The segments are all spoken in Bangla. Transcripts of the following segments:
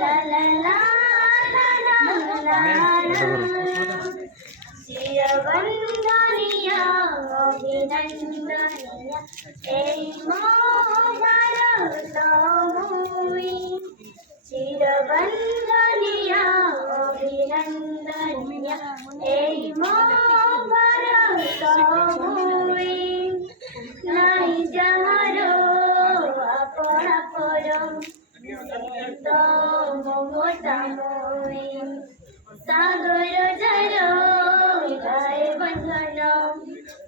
লা লা লা লা লা লা চিরবন্দনিয়া অভিনন্দনিয়া এই ভারত ভূমি চিরবন্দনিয়া অভিনন্দনিয়া এই ভারত ভূমি নাই যাহার আপনা পরম তো মমতাময়ী সাগর জল গায়ে বন্ধন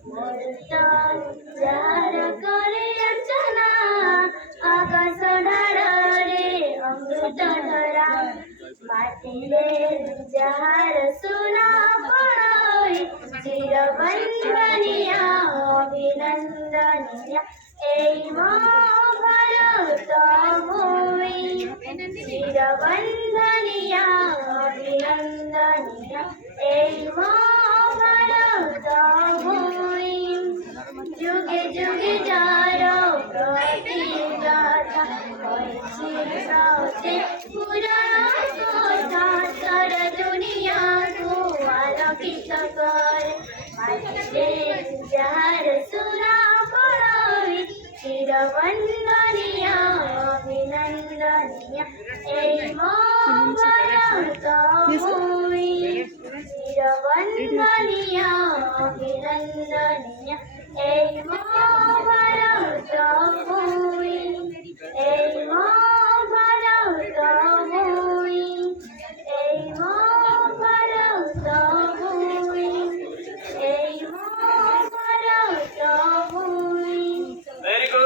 মরুতম যাহার করে অর্চনা আকাশ ধারে অমৃত ধরা মাটিরে যাহার সোনা পড়ই চিরবন্দনিয়া অভিনন্দনিয়া এই ভারত ভূমি চিরবন্দনিয়া অভিনন্দনিয়া এই ভারত ভূমি যুগে যুগে যার প্রতিগাথা হয়েছে সতে পুরাণ কথা সার দুনিয়াকে আলোকিত কর মাটিতে যাহার সোনা পড়ই চিরবন্দনিয়া অভিনন্দনিয়া এই ভারত ভূমি চিরবন্দনিয়া অভিনন্দনিয়া এই